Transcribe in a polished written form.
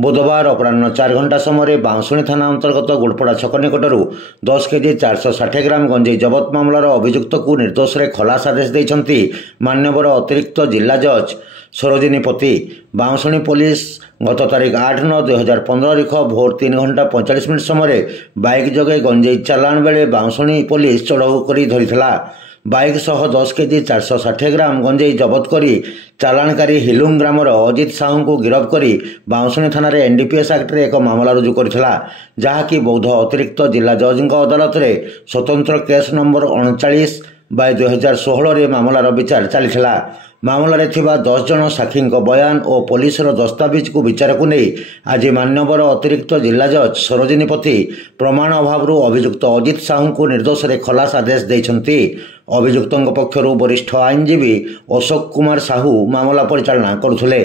बुधवार अपराह्न 4 घंटा समय बांसुणी थाना अंतर्गत गुड़पड़ा छक निकटर 10 केजी 460 ग्राम गंजेई जबत मामलार अभियुक्त को निर्दोष रे खलास आदेश देइछंती मान्यवर अतिरिक्त जिला जज सरोजिनी पति। बांसुणी पुलिस गत तारीख 8/9/2015 तारीख भोर 3 घंटा 45 मिनिट समय बाइक जगे गंजेई चालाण बेले बांसुणी पुलिस चढ़ऊ कर धरिथिला। बाइक सह 10 केजी 460 ग्राम गंजेई जबत करी चालाणकारी हिलुंग ग्रामर अजित साहू को गिरफ्त करी बांसुणी थाना एनडीपीएस एक्ट रे एक मामला रुजु करथिला, जहाँकि बौद्ध अतिरिक्त जिला जज अदालत रे स्वतंत्र केस नंबर 39/2016 रे मामलार विचार चलीथिला। मामलारे थिबा 10 जन साक्षी बयान और पुलिस दस्तावेज को विचार को नहीं आज मान्यवर अतिरिक्त जिला जज सरोजिनी पति प्रमाण अभाव अभियुक्त अजित साहू को निर्दोष रे खलास आदेश देइछंती। अभियुक्तों पक्षर वरिष्ठ आईनजीवी अशोक कुमार साहू मामला परिचालना करुथुले।